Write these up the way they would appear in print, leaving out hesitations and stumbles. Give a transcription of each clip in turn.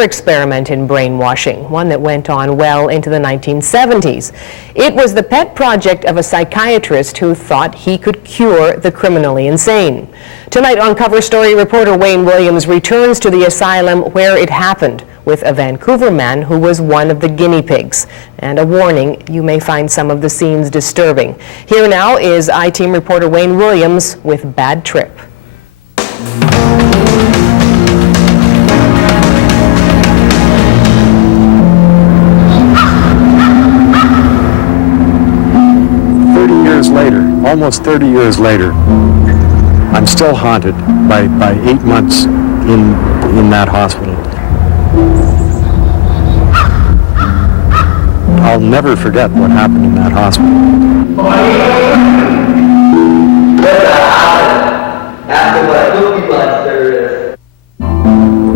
experiment in brainwashing, one that went on well into the 1970s. It was the pet project of a psychiatrist who thought he could cure the criminally insane. Tonight on Cover Story, reporter Wayne Williams returns to the asylum where it happened with a Vancouver man who was one of the guinea pigs. And a warning, you may find some of the scenes disturbing. Here now is I-Team reporter Wayne Williams with Bad Trip. Almost 30 years later, I'm still haunted by 8 months in that hospital. I'll never forget what happened in that hospital.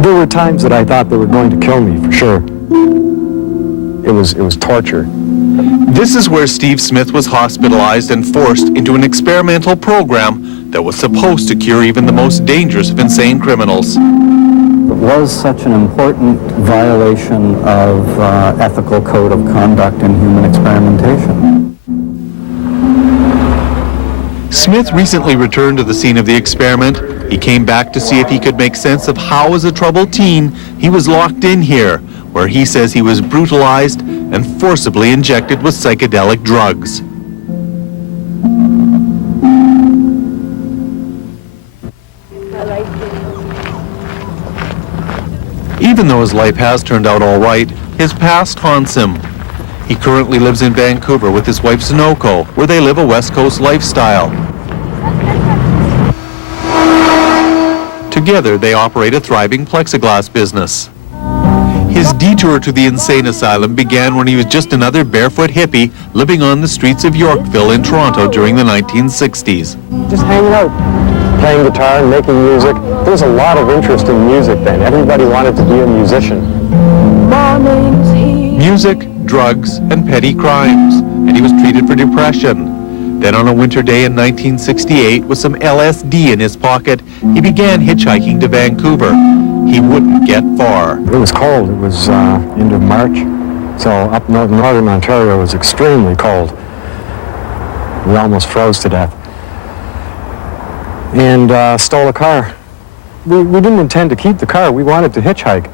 There were times that I thought they were going to kill me, for sure. It was torture. This is where Steve Smith was hospitalized and forced into an experimental program that was supposed to cure even the most dangerous of insane criminals. It was such an important violation of ethical code of conduct in human experimentation. Smith recently returned to the scene of the experiment. He came back to see if he could make sense of how, as a troubled teen, he was locked in here, where he says he was brutalized and forcibly injected with psychedelic drugs. Even though his life has turned out all right, his past haunts him. He currently lives in Vancouver with his wife Sunoco, where they live a West Coast lifestyle. Together, they operate a thriving plexiglass business. His detour to the insane asylum began when he was just another barefoot hippie living on the streets of Yorkville in Toronto during the 1960s. Just hanging out, playing guitar and making music. There was a lot of interest in music then. Everybody wanted to be a musician. Music, drugs, and petty crimes, and he was treated for depression. Then on a winter day in 1968, with some LSD in his pocket, he began hitchhiking to Vancouver. He wouldn't get far. It was cold. It was end of March, so up northern Ontario was extremely cold. We almost froze to death. And stole a car. We didn't intend to keep the car. We wanted to hitchhike.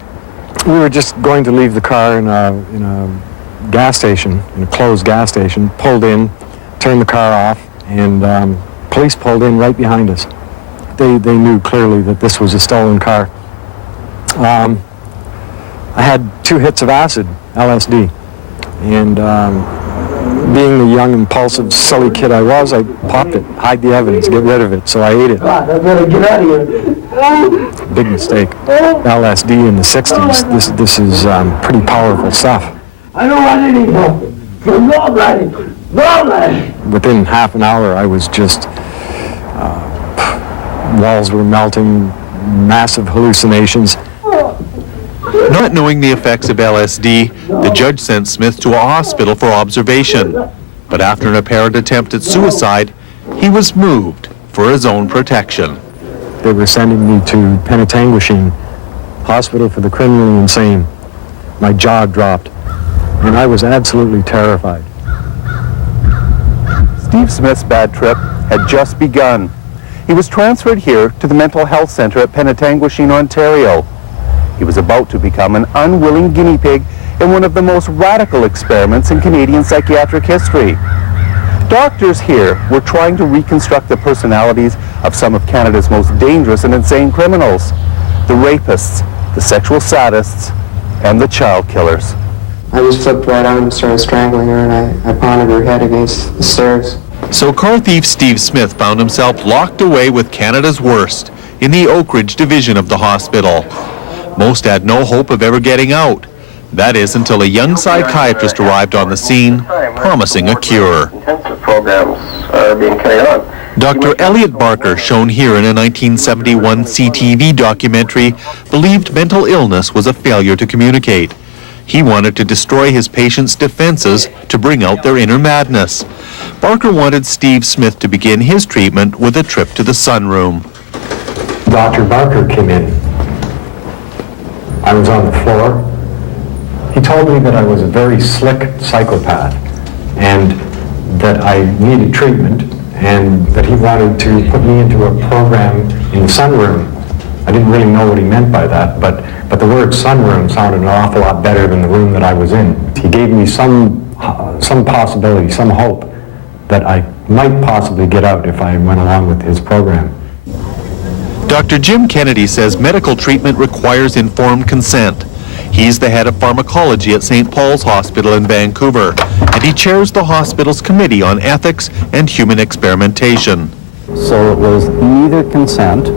We were just going to leave the car in a gas station, in a closed gas station, pulled in, turned the car off, and police pulled in right behind us. They knew clearly that this was a stolen car. I had 2 hits of acid, LSD, and being the young, impulsive, silly kid I was, I popped it, hide the evidence, get rid of it, so I ate it. God, I better get out of here. Big mistake. LSD in the 60s, this is pretty powerful stuff. I don't want any more. Within half an hour, I was just, walls were melting, massive hallucinations. Not knowing the effects of LSD, the judge sent Smith to a hospital for observation. But after an apparent attempt at suicide, he was moved for his own protection. They were sending me to Penetanguishene, Hospital for the Criminally Insane. My jaw dropped, and I was absolutely terrified. Steve Smith's bad trip had just begun. He was transferred here to the mental health center at Penetanguishene, Ontario. He was about to become an unwilling guinea pig in one of the most radical experiments in Canadian psychiatric history. Doctors here were trying to reconstruct the personalities of some of Canada's most dangerous and insane criminals: the rapists, the sexual sadists, and the child killers. I just flipped right out and started strangling her, and I pounded her head against the stairs. So car thief Steve Smith found himself locked away with Canada's worst in the Oak Ridge division of the hospital. Most had no hope of ever getting out. That is, until a young psychiatrist arrived on the scene, promising a cure. Intensive programs are being carried on. Dr. Elliot Barker, shown here in a 1971 CTV documentary, believed mental illness was a failure to communicate. He wanted to destroy his patients' defenses to bring out their inner madness. Barker wanted Steve Smith to begin his treatment with a trip to the sunroom. Dr. Barker came in. I was on the floor. He told me that I was a very slick psychopath and that I needed treatment and that he wanted to put me into a program in the sunroom. I didn't really know what he meant by that, but the word sunroom sounded an awful lot better than the room that I was in. He gave me some possibility, some hope that I might possibly get out if I went along with his program. Dr. Jim Kennedy says medical treatment requires informed consent. He's the head of pharmacology at St. Paul's Hospital in Vancouver, and he chairs the hospital's Committee on Ethics and Human Experimentation. So it was neither consent,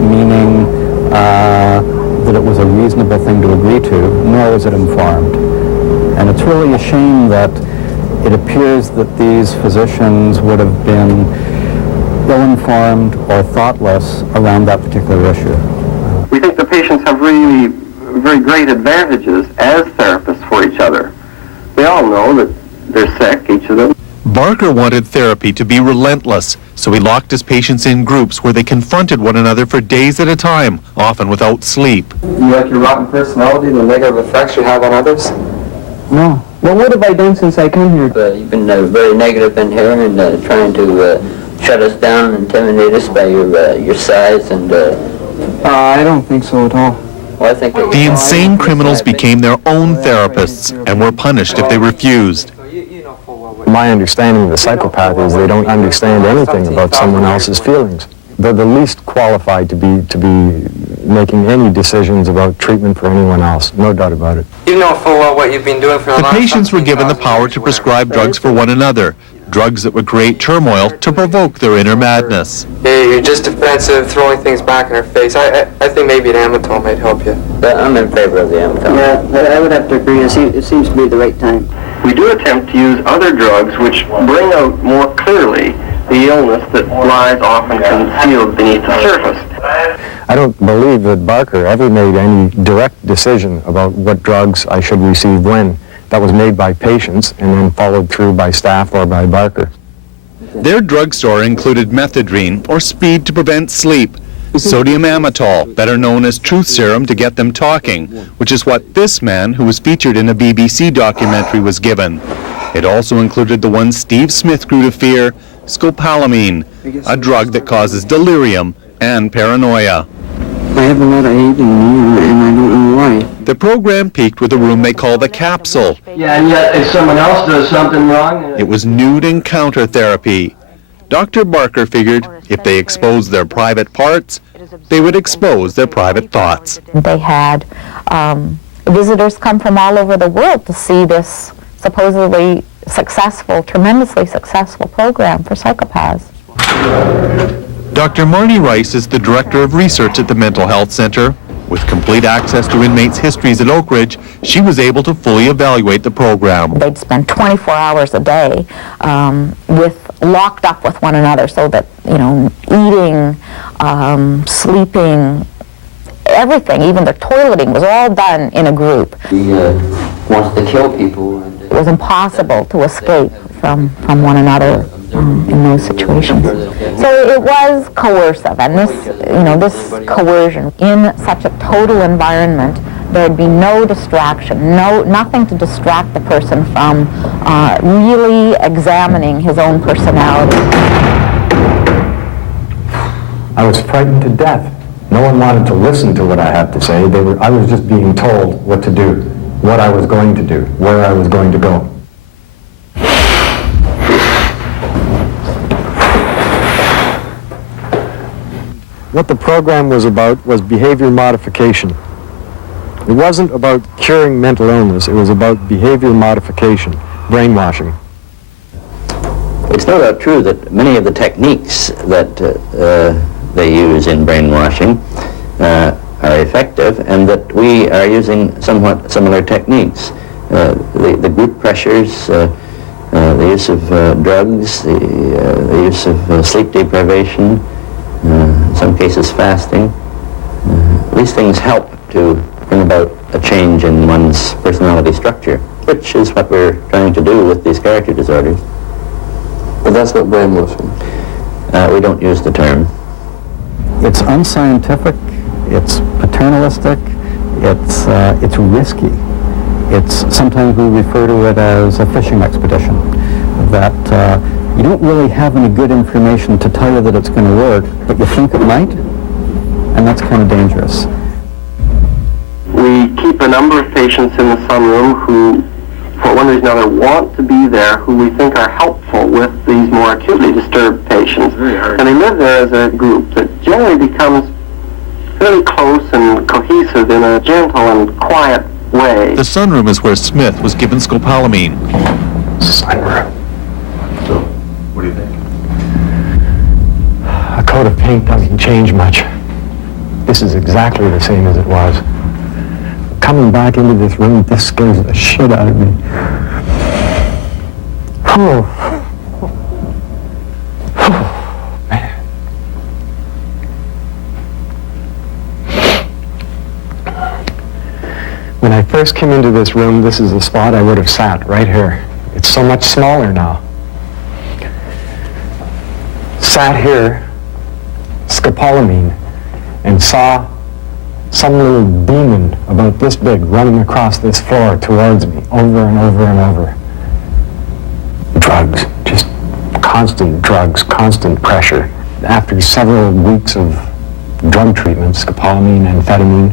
meaning that it was a reasonable thing to agree to, nor was it informed. And it's really a shame that it appears that these physicians would have been ill-informed or thoughtless around that particular issue. We think the patients have really very great advantages as therapists for each other. They all know that they're sick, each of them. Barker wanted therapy to be relentless, so he locked his patients in groups where they confronted one another for days at a time, often without sleep. You like your rotten personality, the negative effects you have on others? No. Well, what have I done since I come here? You've been very negative in here and trying to shut us down and intimidate us by your size and... I don't think so at all. Well, I think that The insane criminals became their own therapists and were punished if they refused. My understanding of the psychopath is they don't understand anything about someone else's feelings. They're the least qualified to be making any decisions about treatment for anyone else, no doubt about it. You know full well what you've been doing for The patients were given the power to prescribe drugs for one another, drugs that would create turmoil to provoke their inner madness. Hey, you're just defensive, throwing things back in her face. I think maybe an Amatol might help you. But I'm in favor of the Amatol. Yeah, I would have to agree. It seems to be the right time. We do attempt to use other drugs which bring out more clearly the illness that lies often concealed beneath the surface. I don't believe that Barker ever made any direct decision about what drugs I should receive when. That was made by patients and then followed through by staff or by Barker. Their drugstore included methadone, or speed to prevent sleep, sodium amytal, better known as truth serum to get them talking, which is what this man, who was featured in a BBC documentary, was given. It also included the one Steve Smith grew to fear, scopolamine, a drug that causes delirium and paranoia. I have a lot of hate in me, and I don't know why. The program peaked with a room they call the capsule. Yeah, and yet if someone else does something wrong... It was nude encounter therapy. Dr. Barker figured if they exposed their private parts, they would expose their private thoughts. They had visitors come from all over the world to see this supposedly successful, tremendously successful program for psychopaths. Dr. Marnie Rice is the director of research at the Mental Health Center. With complete access to inmates' histories at Oak Ridge, she was able to fully evaluate the program. They'd spend 24 hours a day locked up with one another, so that, eating, sleeping, everything, even their toileting, was all done in a group. He wants to kill people. It was impossible to escape from one another in those situations. So it was coercive, and this coercion in such a total environment, there'd be no distraction, nothing to distract the person from really examining his own personality. I was frightened to death. No one wanted to listen to what I had to say. I was just being told what to do, what I was going to do, where I was going to go. What the program was about was behavior modification. It wasn't about curing mental illness, it was about behavior modification, brainwashing. It's no doubt true that many of the techniques that they use in brainwashing are effective, and that we are using somewhat similar techniques. The group pressures, the use of drugs, the use of sleep deprivation, in some cases fasting. These things help to bring about a change in one's personality structure, which is what we're trying to do with these character disorders. But that's not brainwashing. We don't use the term. It's unscientific, it's paternalistic, It's risky. Sometimes we refer to it as a fishing expedition, that you don't really have any good information to tell you that it's going to work, but you think it might, and that's kind of dangerous. We keep a number of patients in the sunroom who, for one reason or another, want to be there, who we think are helpful with these more acutely disturbed patients. And they live there as a group that generally becomes very close and cohesive in a gentle and quiet way. The sunroom is where Smith was given scopolamine. Sunroom. So, what do you think? A coat of paint doesn't change much. This is exactly the same as it was. Coming back into this room, this scares the shit out of me. Oh. Man. When I first came into this room, this is the spot I would have sat, right here. It's so much smaller now. Sat here, scopolamine, and saw some little demon about this big running across this floor towards me over and over and over. Drugs, just constant drugs, constant pressure. After several weeks of drug treatment, scopolamine, amphetamine,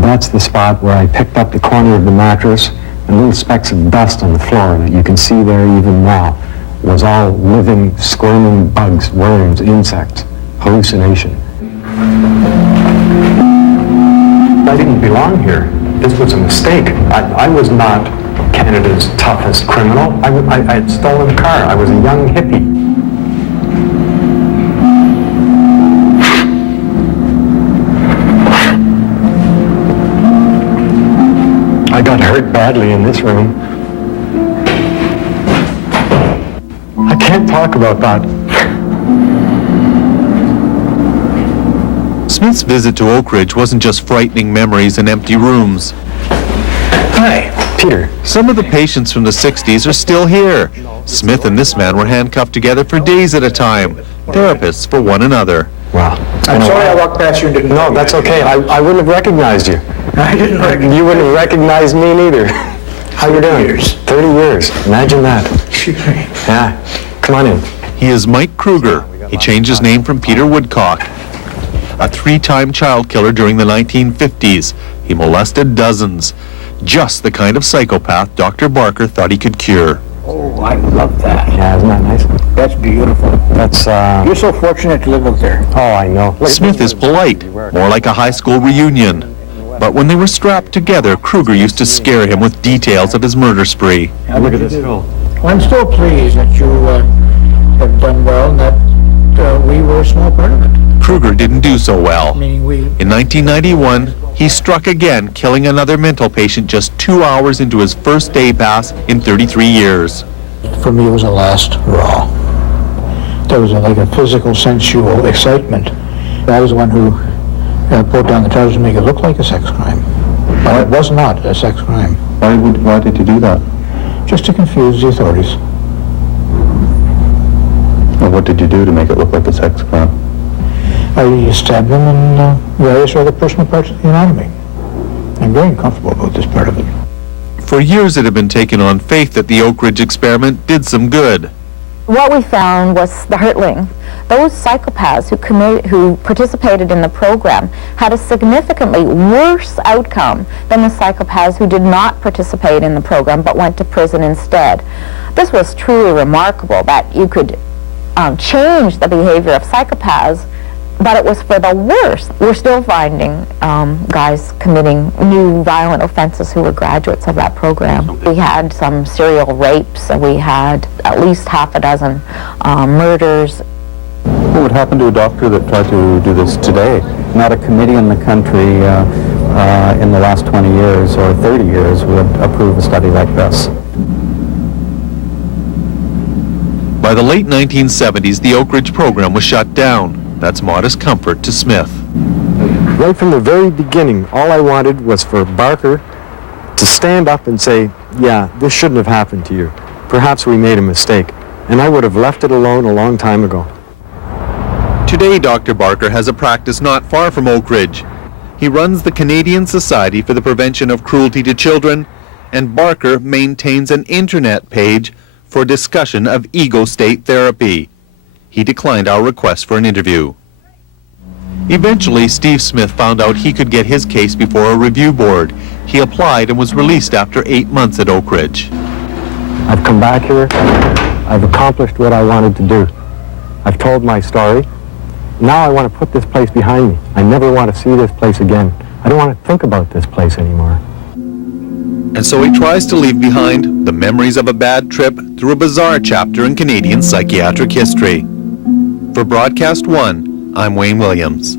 that's the spot where I picked up the corner of the mattress and little specks of dust on the floor that you can see there even now was all living, squirming bugs, worms, insects, hallucination. I didn't belong here. This was a mistake. I was not Canada's toughest criminal. I had stolen a car. I was a young hippie. I got hurt badly in this room. I can't talk about that. Smith's visit to Oak Ridge wasn't just frightening memories and empty rooms. Hi, Peter. Some of the patients from the 60s are still here. Smith and this man were handcuffed together for days at a time, therapists for one another. Wow. I'm sorry I walked past you and didn't... No, that's okay. I wouldn't have recognized you. I didn't recognize... You wouldn't have recognized me neither. How you doing? 30 years. Imagine that. Excuse me. Yeah. Come on in. He is Mike Kruger. He changed his name from Peter Woodcock. A 3-time child killer during the 1950s. He molested dozens. Just the kind of psychopath Dr. Barker thought he could cure. Oh, I love that. Yeah, isn't that nice? That's beautiful. That's, You're so fortunate to live out there. Oh, I know. Smith is polite, more like a high school reunion. But when they were strapped together, Kruger used to scare him with details of his murder spree. Look at this hill. Well, I'm still pleased that you have done well and that we were a small part of it. Kruger didn't do so well. Meaning we... In 1991, he struck again, killing another mental patient just 2 hours into his first day pass in 33 years. For me, it was a last hurrah. There was like a physical, sensual excitement. I was the one who put down the charges to make it look like a sex crime. But it was not a sex crime. Why did you do that? Just to confuse the authorities. Well, what did you do to make it look like a sex crime? I stabbed them in various other personal parts of the anatomy. I'm very uncomfortable about this part of it. For years it had been taken on faith that the Oak Ridge experiment did some good. What we found was startling. Those psychopaths who participated in the program had a significantly worse outcome than the psychopaths who did not participate in the program but went to prison instead. This was truly remarkable that you could change the behavior of psychopaths, but it was for the worse. We're still finding guys committing new violent offenses who were graduates of that program. We had some serial rapes, and we had at least half a dozen murders. What would happen to a doctor that tried to do this today? Not a committee in the country in the last 20 years or 30 years would approve a study like this. By the late 1970s, the Oak Ridge program was shut down. That's modest comfort to Smith. Right from the very beginning, all I wanted was for Barker to stand up and say, yeah, this shouldn't have happened to you. Perhaps we made a mistake. And I would have left it alone a long time ago. Today, Dr. Barker has a practice not far from Oak Ridge. He runs the Canadian Society for the Prevention of Cruelty to Children, and Barker maintains an internet page for discussion of ego state therapy. He declined our request for an interview. Eventually, Steve Smith found out he could get his case before a review board. He applied and was released after 8 months at Oak Ridge. I've come back here. I've accomplished what I wanted to do. I've told my story. Now I want to put this place behind me. I never want to see this place again. I don't want to think about this place anymore. And so he tries to leave behind the memories of a bad trip through a bizarre chapter in Canadian psychiatric history. For Broadcast One, I'm Wayne Williams.